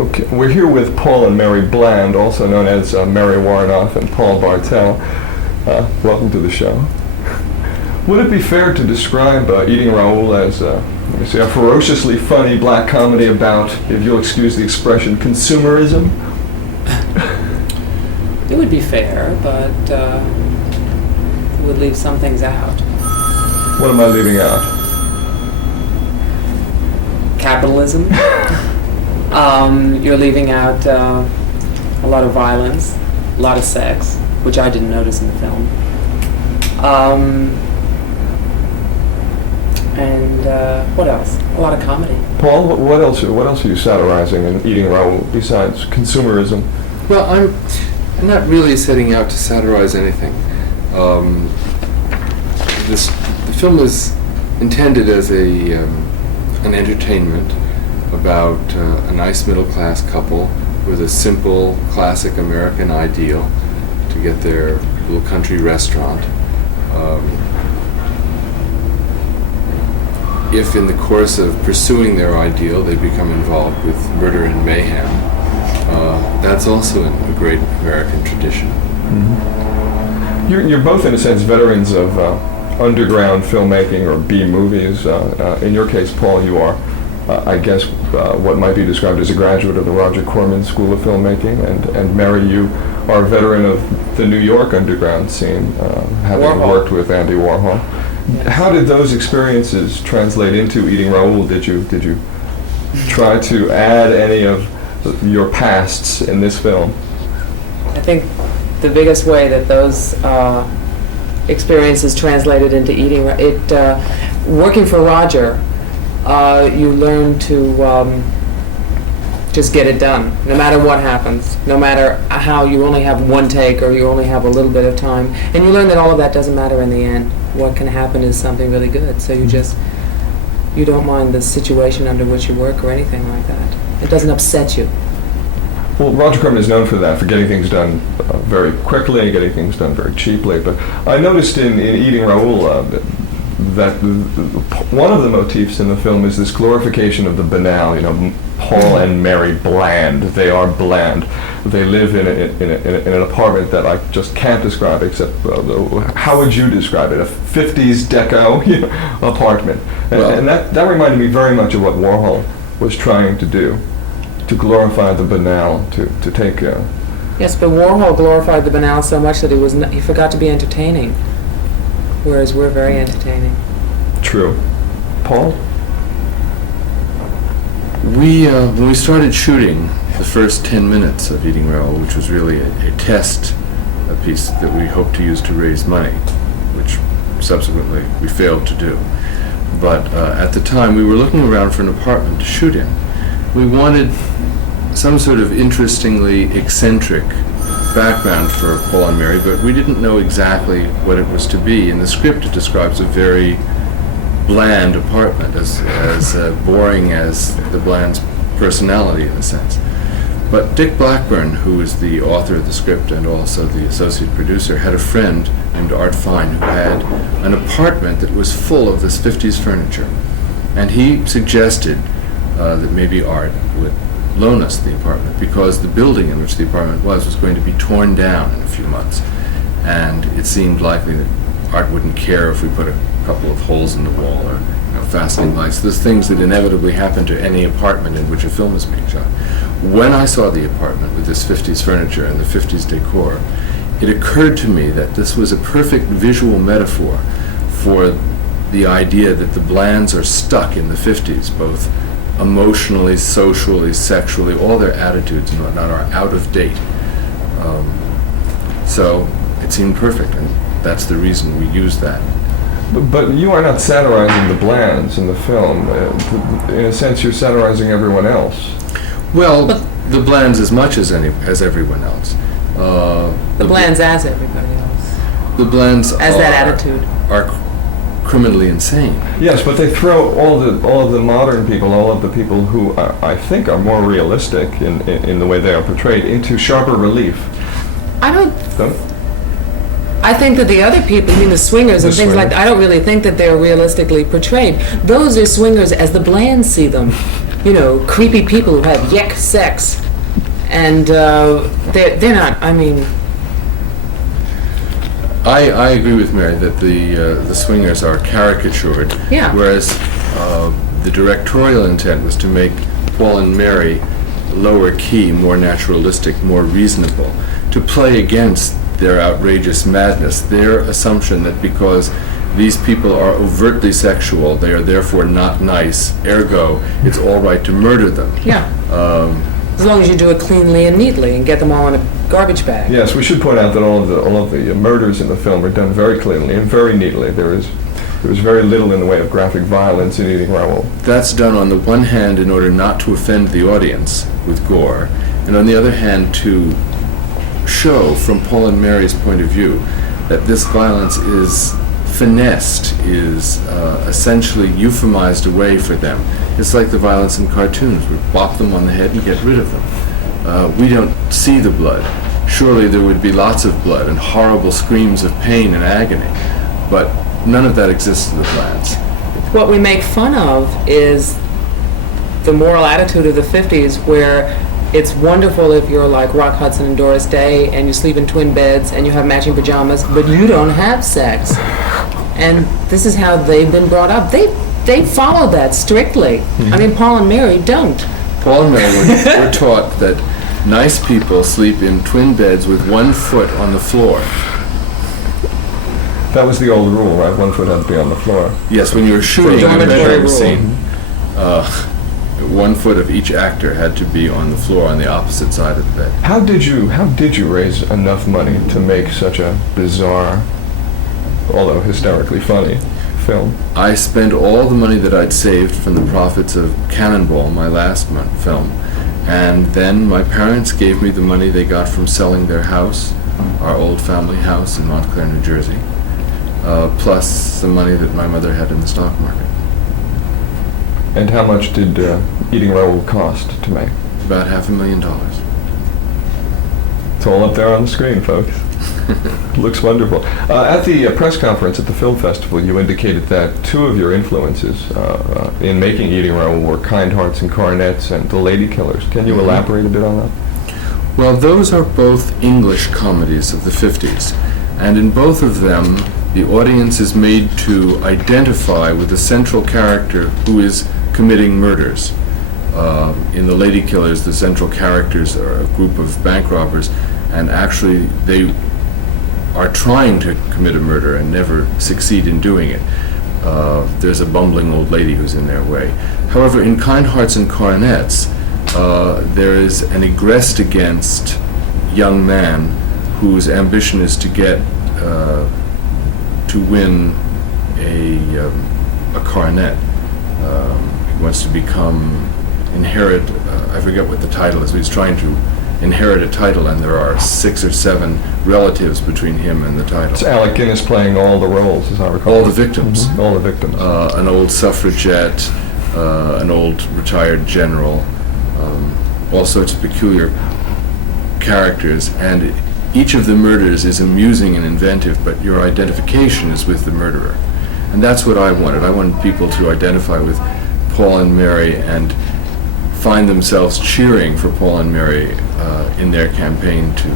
Okay, we're here with Paul and Mary Bland, also known as Mary Woronov and Paul Bartel. Welcome to the show. Would it be fair to describe Eating Raoul as a ferociously funny black comedy about, if you'll excuse the expression, consumerism? It would be fair, but it would leave some things out. What am I leaving out? Capitalism. You're leaving out a lot of violence, a lot of sex, which I didn't notice in the film. And what else? A lot of comedy. Paul, what else are you satirizing in Eating Raoul besides consumerism? Well, I'm not really setting out to satirize anything. The film is intended as an entertainment about a nice middle-class couple with a simple, classic American ideal to get their little country restaurant. If in the course of pursuing their ideal they become involved with murder and mayhem, that's also in a great American tradition. Mm-hmm. You're both, in a sense, veterans of underground filmmaking or B movies. In your case, Paul, you are, I guess, what might be described as a graduate of the Roger Corman School of Filmmaking, and Mary, you are a veteran of the New York underground scene, having worked with Andy Warhol. Yes. How did those experiences translate into Eating Raoul? Did you try to add any of your pasts in this film? I think the biggest way that those experiences translated into Eating working for Roger, you learn to just get it done, no matter what happens, no matter how you only have one take or you only have a little bit of time. And you learn that all of that doesn't matter in the end. What can happen is something really good. So you don't mind the situation under which you work or anything like that. It doesn't upset you. Well, Roger Corman is known for that, for getting things done very quickly and getting things done very cheaply. But I noticed in Eating Raoul that one of the motifs in the film is this glorification of the banal. Paul and Mary Bland. They are bland. They live in an apartment that I just can't describe, except how would you describe it? A 50s deco apartment. And that reminded me very much of what Warhol was trying to do, to glorify the banal, to take... Yes, but Warhol glorified the banal so much that he forgot to be entertaining, whereas we're very entertaining. True. Paul? When we started shooting the first 10 minutes of Eating Raoul, which was really a test, a piece that we hoped to use to raise money, which subsequently we failed to do. But at the time, we were looking around for an apartment to shoot in. We wanted some sort of interestingly eccentric background for Paul and Mary, but we didn't know exactly what it was to be. In the script, it describes a very bland apartment, as boring as the Bland's personality, in a sense. But Dick Blackburn, who is the author of the script and also the associate producer, had a friend named Art Fine who had an apartment that was full of this 50s furniture. And he suggested that maybe Art would loan us the apartment, because the building in which the apartment was going to be torn down in a few months. And it seemed likely that Art wouldn't care if we put a couple of holes in the wall or fastening lights. There's things that inevitably happen to any apartment in which a film is being shot. When I saw the apartment with this 50s furniture and the 50s decor, it occurred to me that this was a perfect visual metaphor for the idea that the Blands are stuck in the 50s, both emotionally, socially, sexually. All their attitudes and whatnot are out of date. So it seemed perfect, and that's the reason we used that. But you are not satirizing the Blands in the film. In a sense, you're satirizing everyone else. Well, the Blands as much as everyone else. The Blands as everybody else. The Blands as that attitude are criminally insane. Yes, but they throw all of the modern people, all of the people who I think are more realistic in the way they are portrayed, into sharper relief. I think that the other people, the swingers and things like that, I don't really think that they're realistically portrayed. Those are swingers as the Blands see them. creepy people who have yuck sex. And they're not, I mean... I agree with Mary that the swingers are caricatured, Yeah. whereas the directorial intent was to make Paul and Mary lower key, more naturalistic, more reasonable, to play against their outrageous madness, their assumption that because these people are overtly sexual, they are therefore not nice, ergo, it's all right to murder them. Yeah. As long as you do it cleanly and neatly and get them all in a garbage bag. Yes, we should point out that all of the murders in the film are done very cleanly and very neatly. There was very little in the way of graphic violence in Eating Raoul. That's done on the one hand in order not to offend the audience with gore, and on the other hand to show from Paul and Mary's point of view that this violence is finessed, is essentially euphemized away for them. It's like the violence in cartoons. We bop them on the head and get rid of them. We don't see the blood. Surely there would be lots of blood and horrible screams of pain and agony, but none of that exists in the plans. What we make fun of is the moral attitude of the 50s, where it's wonderful if you're like Rock Hudson and Doris Day and you sleep in twin beds and you have matching pajamas, but you don't have sex. And this is how they've been brought up. They follow that strictly. I mean, Paul and Mary don't. Paul and Mary were taught that nice people sleep in twin beds with 1 foot on the floor. That was the old rule, right? 1 foot had to be on the floor. Yes, when you were shooting a dormitory bedroom rule. scene, 1 foot of each actor had to be on the floor on the opposite side of the bed. How did you raise enough money to make such a bizarre, although hysterically funny, film? I spent all the money that I'd saved from the profits of Cannonball, my last film, and then my parents gave me the money they got from selling their house, our old family house in Montclair, New Jersey, plus the money that my mother had in the stock market. And how much did Eating Raoul cost to make? About $500,000. It's all up there on the screen, folks. Looks wonderful. At the press conference at the film festival, you indicated that 2 of your influences in making Eating Raoul were Kind Hearts and Coronets and The Lady Killers. Can you elaborate a bit on that? Well, those are both English comedies of the 50s, and in both of them, the audience is made to identify with a central character who is committing murders. In The Lady Killers, the central characters are a group of bank robbers, and actually they are trying to commit a murder and never succeed in doing it. There's a bumbling old lady who's in their way. However, in Kind Hearts and Coronets, there is an aggressed against young man whose ambition is to get to win a coronet. He wants to inherit, I forget what the title is, but he's trying to inherit a title, and there are 6 or 7 relatives between him and the title. It's Alec Guinness playing all the roles, as I recall. All the victims. All the victims. An old suffragette, an old retired general, all sorts of peculiar characters, and each of the murders is amusing and inventive, but your identification is with the murderer. And that's what I wanted. I wanted people to identify with Paul and Mary and find themselves cheering for Paul and Mary in their campaign to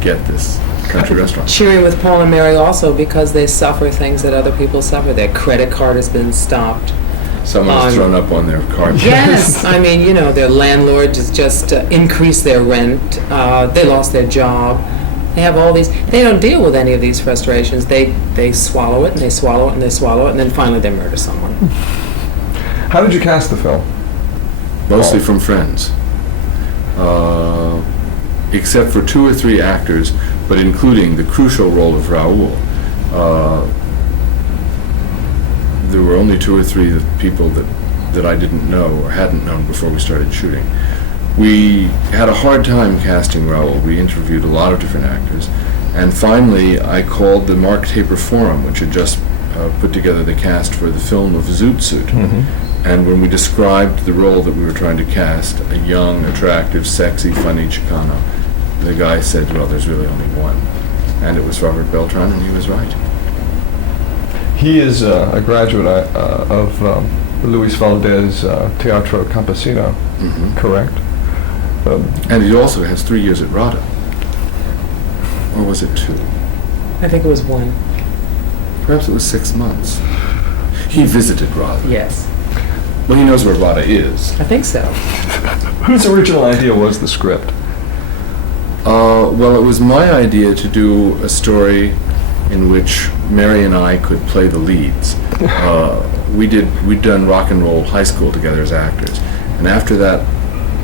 get this country restaurant. Cheering with Paul and Mary also because they suffer things that other people suffer. Their credit card has been stopped. Someone's thrown up on their card. Yes, I mean, their landlord just increased their rent. They lost their job. They have all these. They don't deal with any of these frustrations. They swallow it and they swallow it and they swallow it, and then finally they murder someone. How did you cast the film? Mostly from friends. Except for 2 or 3 actors, but including the crucial role of Raoul. There were only 2 or 3 people that I didn't know or hadn't known before we started shooting. We had a hard time casting Raoul. We interviewed a lot of different actors, and finally I called the Mark Taper Forum, which had just put together the cast for the film of Zoot Suit. And when we described the role that we were trying to cast, a young, attractive, sexy, funny Chicano, the guy said, well, there's really only one. And it was Robert Beltran, and he was right. He is a graduate of Luis Valdez Teatro Campesino, Mhm. correct? And he also has 3 years at RADA. Or was it 2? I think it was 1. Perhaps it was 6 months. He visited RADA. Yes, Well, he knows where RADA is. I think so. Whose original idea was the script? Well, it was my idea to do a story in which Mary and I could play the leads. We'd done rock and roll high school together as actors, and after that,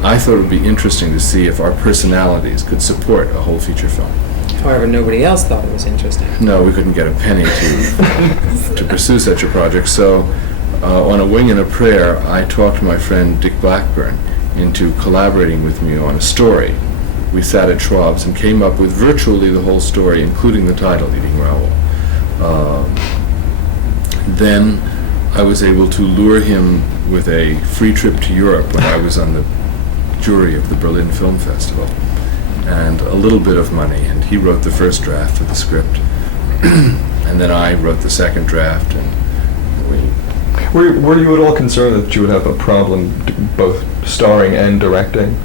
I thought it would be interesting to see if our personalities could support a whole feature film. However, nobody else thought it was interesting. No, we couldn't get a penny to pursue such a project. So, on a wing and a prayer, I talked my friend Dick Blackburn into collaborating with me on a story. We sat at Schwab's and came up with virtually the whole story, including the title, Eating Raoul. Then I was able to lure him with a free trip to Europe when I was on the jury of the Berlin Film Festival, and a little bit of money, and he wrote the first draft of the script, and then I wrote the second draft, and Were you at all concerned that you would have a problem both starring and directing?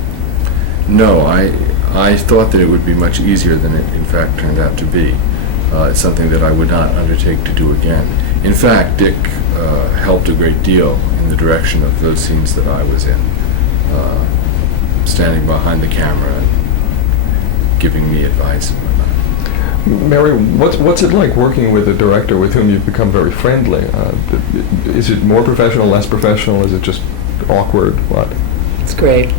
No, I thought that it would be much easier than it in fact turned out to be. It's something that I would not undertake to do again. In fact, Dick helped a great deal in the direction of those scenes that I was in, standing behind the camera and giving me advice and whatnot. Mary, what's it like working with a director with whom you've become very friendly? Is it more professional, less professional? Is it just awkward? What? It's great.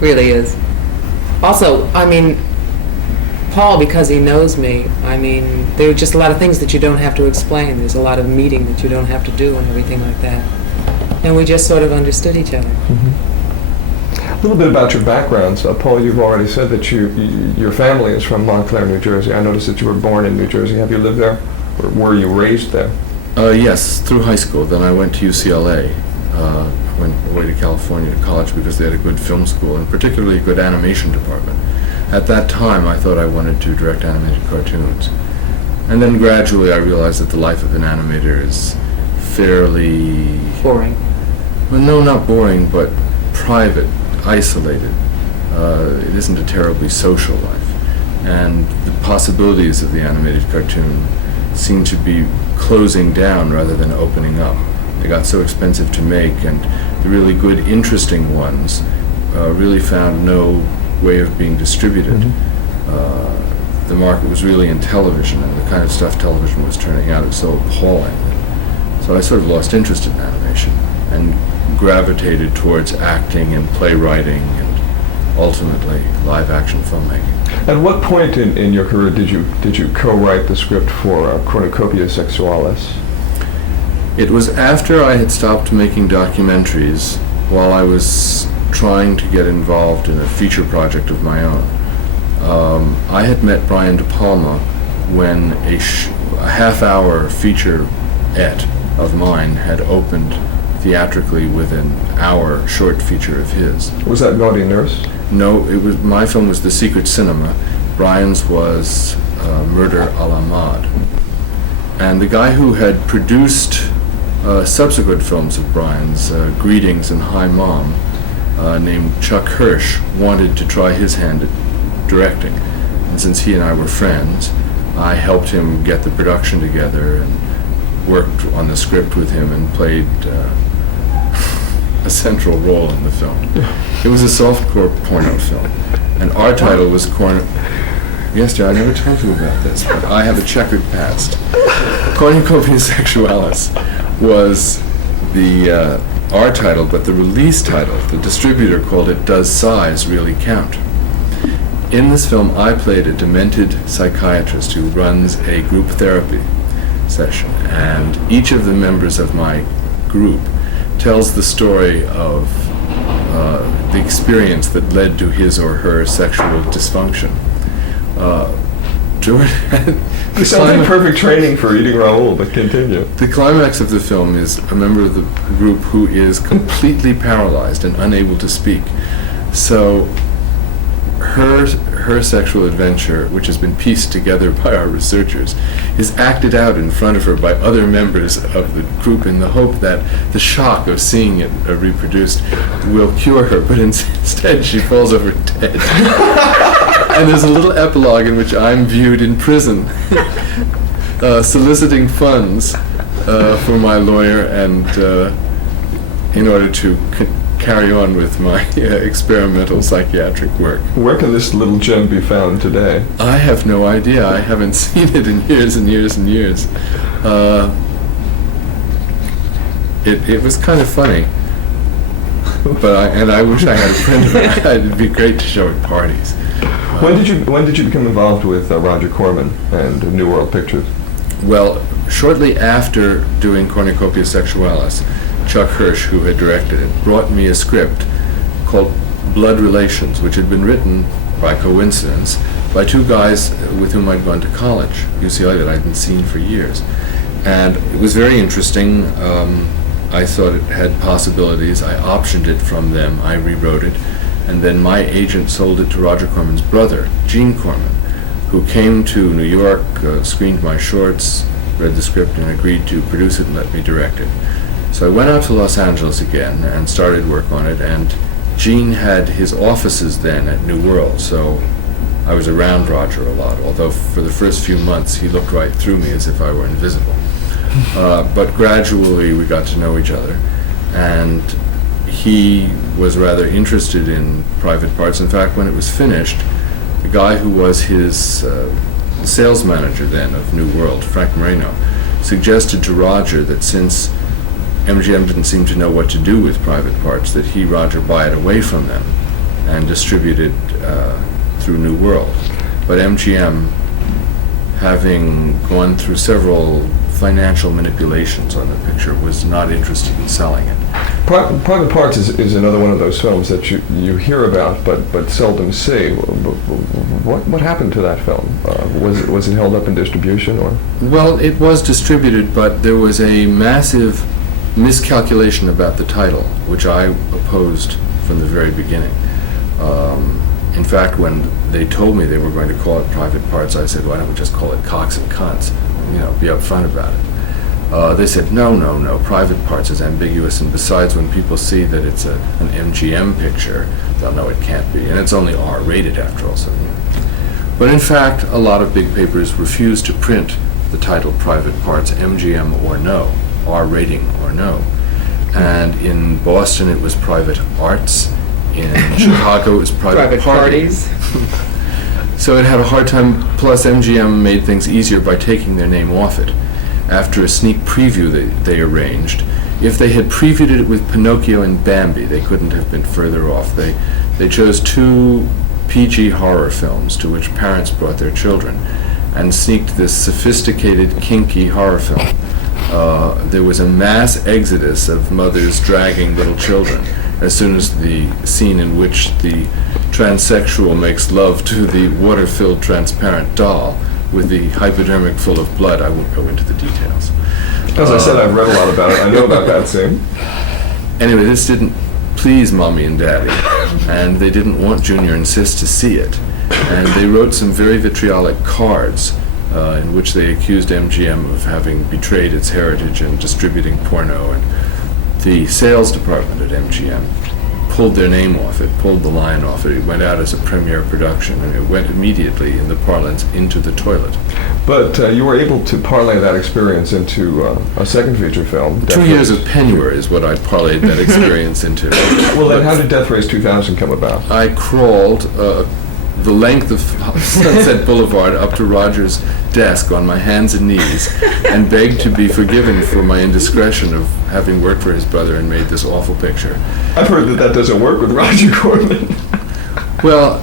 Really is. Also, I mean, Paul, because he knows me, I mean, there are just a lot of things that you don't have to explain. There's a lot of meeting that you don't have to do and everything like that. And we just sort of understood each other. A little bit about your backgrounds. Paul, you've already said that your family is from Montclair, New Jersey. I noticed that you were born in New Jersey. Have you lived there? Or were you raised there? Yes, through high school. Then I went to UCLA. Went away to California to college because they had a good film school, and particularly a good animation department. At that time, I thought I wanted to direct animated cartoons. And then gradually I realized that the life of an animator is fairly... Boring. Well, no, not boring, but private, isolated. It isn't a terribly social life. And the possibilities of the animated cartoon seem to be closing down rather than opening up. They got so expensive to make, and the really good, interesting ones really found no way of being distributed. The market was really in television, and the kind of stuff television was turning out was so appalling. So I sort of lost interest in animation and gravitated towards acting and playwriting and ultimately live-action filmmaking. At what point in your career did you co-write the script for Cornucopia Sexualis? It was after I had stopped making documentaries while I was trying to get involved in a feature project of my own. I had met Brian De Palma when a half-hour featurette of mine had opened theatrically with an hour short feature of his. Was that Naughty Nurse? No, it was, my film was The Secret Cinema. Brian's was Murder a la Mode. And the guy who had produced subsequent films of Brian's, Greetings and Hi Mom, named Chuck Hirsch, wanted to try his hand at directing. And since he and I were friends, I helped him get the production together and worked on the script with him and played a central role in the film. It was a softcore porno film, and our title was Yes, Joe, I never told you about this, but I have a checkered past. Cornucopia Sexualis was the our title, but the release title, the distributor called it Does Size Really Count? In this film, I played a demented psychiatrist who runs a group therapy session, and each of the members of my group tells the story of the experience that led to his or her sexual dysfunction. George, This sounds like perfect training for Eating Raoul, but continue. The climax of the film is a member of the group who is completely paralyzed and unable to speak. So her sexual adventure, which has been pieced together by our researchers, is acted out in front of her by other members of the group in the hope that the shock of seeing it reproduced will cure her, but instead she falls over dead. And there's a little epilogue in which I'm viewed in prison, soliciting funds for my lawyer and in order to carry on with my experimental psychiatric work. Where can this little gem be found today? I have no idea. I haven't seen it in years and years and years. It was kind of funny, but I wish I had a print of it. It'd be great to show at parties. When did you become involved with Roger Corman and New World Pictures? Well, shortly after doing Cornucopia Sexualis, Chuck Hirsch, who had directed it, brought me a script called Blood Relations, which had been written, by coincidence, by two guys with whom I'd gone to college, UCLA, that I'd been seeing for years. And it was very interesting. I thought it had possibilities. I optioned it from them. I rewrote it. And then my agent sold it to Roger Corman's brother, Gene Corman, who came to New York, screened my shorts, read the script, and agreed to produce it and let me direct it. So I went out to Los Angeles again and started work on it, and Gene had his offices then at New World, so I was around Roger a lot, although for the first few months he looked right through me as if I were invisible. But gradually we got to know each other, and he was rather interested in private parts. In fact, when it was finished, the guy who was his sales manager then of New World, Frank Moreno, suggested to Roger that since MGM didn't seem to know what to do with private parts, that he, Roger, buy it away from them and distribute it through New World. But MGM, having gone through several financial manipulations on the picture, was not interested in selling it. Private Parts is another one of those films that you hear about but seldom see. What happened to that film? Was it held up in distribution, or? Well, it was distributed, but there was a massive miscalculation about the title, which I opposed from the very beginning. In fact, when they told me they were going to call it Private Parts, I said, why don't we just call it Cocks and Cunts? Be upfront about it. They said, no, Private Parts is ambiguous, and besides, when people see that it's an MGM picture, they'll know it can't be, and it's only R-rated after all. So, But in fact, a lot of big papers refused to print the title Private Parts, MGM or no, R rating or no. And in Boston it was Private Arts, in Chicago it was Private Parties. So it had a hard time, plus MGM made things easier by taking their name off it. After a sneak preview they arranged, if they had previewed it with Pinocchio and Bambi, they couldn't have been further off. They chose two PG horror films to which parents brought their children and sneaked this sophisticated, kinky horror film. There was a mass exodus of mothers dragging little children as soon as the scene in which the transsexual makes love to the water-filled transparent doll with the hypodermic full of blood. I won't go into the details. As I said, I've read a lot about it. I know about that scene. Anyway, this didn't please Mommy and Daddy, and they didn't want Junior and Sis to see it. And they wrote some very vitriolic cards in which they accused MGM of having betrayed its heritage and distributing porno. And the sales department at MGM pulled their name off it, pulled the line off it. It went out as a premiere production, and it went immediately, in the parlance, into the toilet. But you were able to parlay that experience into a second feature film. 2 years of penury is what I parlayed that experience into. Well, then how did Death Race 2000 come about? I crawled the length of Sunset Boulevard up to Roger's desk on my hands and knees and begged to be forgiven for my indiscretion of having worked for his brother and made this awful picture. I've heard that doesn't work with Roger Corman. Well,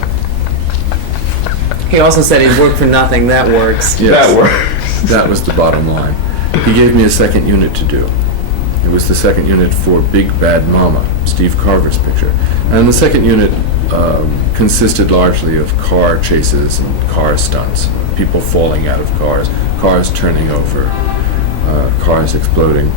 he also said he'd work for nothing. That works. Yes, that works. That was the bottom line. He gave me a second unit to do. It was the second unit for Big Bad Mama, Steve Carver's picture. And the second unit consisted largely of car chases and car stunts, people falling out of cars, cars turning over, cars exploding.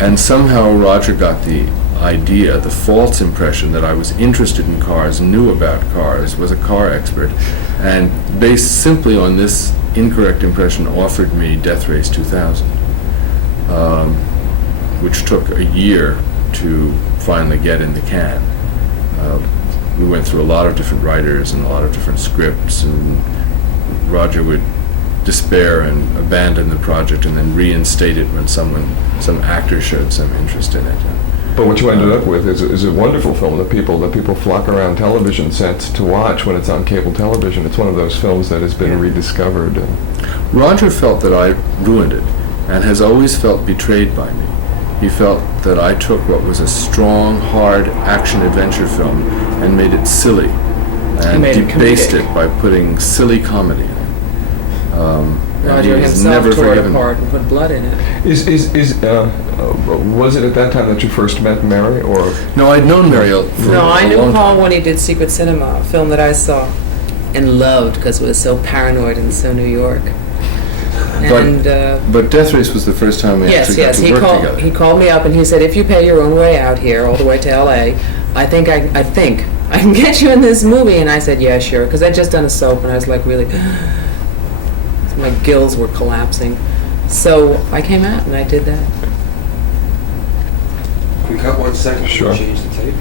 And somehow Roger got the idea, the false impression that I was interested in cars, knew about cars, was a car expert, and based simply on this incorrect impression offered me Death Race 2000, which took a year to finally get in the can. We went through a lot of different writers and a lot of different scripts, and Roger would despair and abandon the project and then reinstate it when some actor showed some interest in it. But what you ended up with is a wonderful film that people flock around television sets to watch when it's on cable television. It's one of those films that has been rediscovered. Roger felt that I ruined it and has always felt betrayed by me. He felt that I took what was a strong, hard action-adventure film and made it silly and debased it by putting silly comedy in it. Roger himself tore it apart and put blood in it. Was it at that time that you first met Mary, or? No, I'd known Mary for No, I a knew long Paul time. when he did Secret Cinema, a film that I saw and loved because it was so paranoid and so New York. And But Death Race was the first time we actually got to work together. He called me up and he said, if you pay your own way out here, all the way to L.A., I think I can get you in this movie. And I said, yeah, sure, because I'd just done a soap and I was like really, my gills were collapsing. So I came out and I did that. Can we cut 1 second Sure. and change the tape?